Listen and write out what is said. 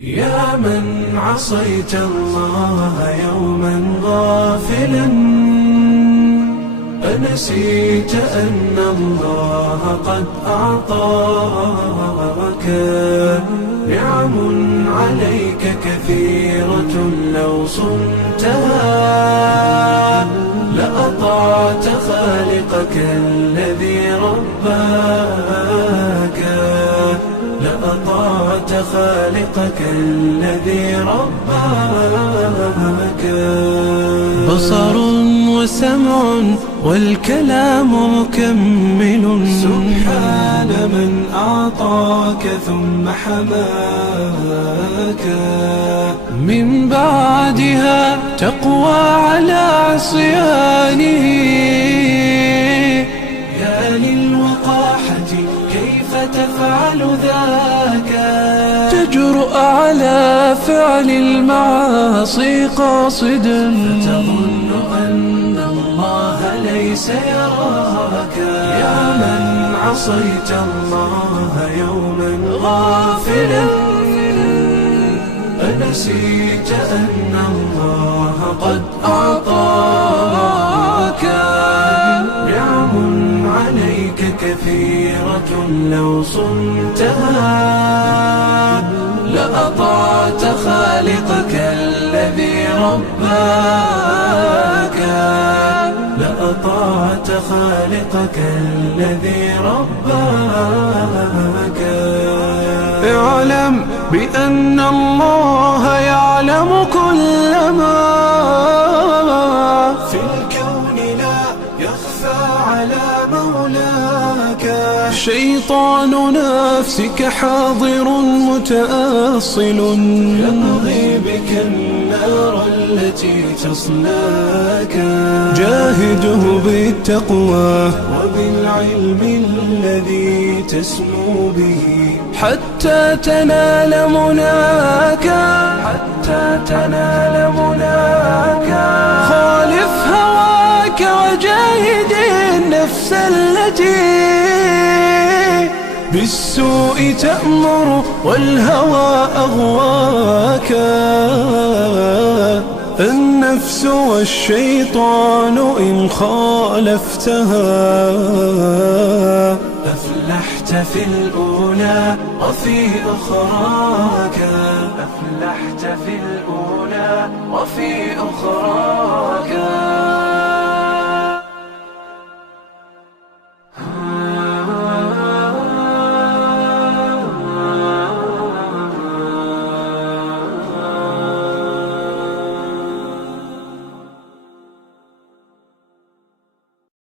يا من عصيت الله يوما غافلا، أنسيت أن الله قد أعطاك نعم عليك كثيرة، لو صنتها لأطعت خالقك الذي رباك، لأطعت خالقك الذي رباك. بصر وسمع والكلام مكمل، سبحان من أعطاك ثم حماك. من بعدها تقوى على عصيانه، يا للوقاحة كيف تفعل ذاك؟ تجرؤ على فعل المعاصي قاصدا، فتظن أن الله ليس يراك. يا من عصيت الله يوما غافلا، أنسيت أن الله قد أعطاك نعم عليك كثيرة، لو صنتها لأطعت خالقك الذي رباك، لأطعت خالقك الذي رباك. اعلم بأن الله يعلم كل ما في الكون، لا يخفى على مولاك. شيطان نفسك حاضر متأصل، يبغي بك النار التي تصلاك. جاهده بالتقوى وبالعلم الذي تسمو به، حتى تنال مناك، حتى تنال مناك. خالف هواك وجاهد النفس التي بالسوء تأمر والهوى أغواك. النفس والشيطان إن خالفتها أفلحت في الأولى وفي أخراك، أفلحت في الأولى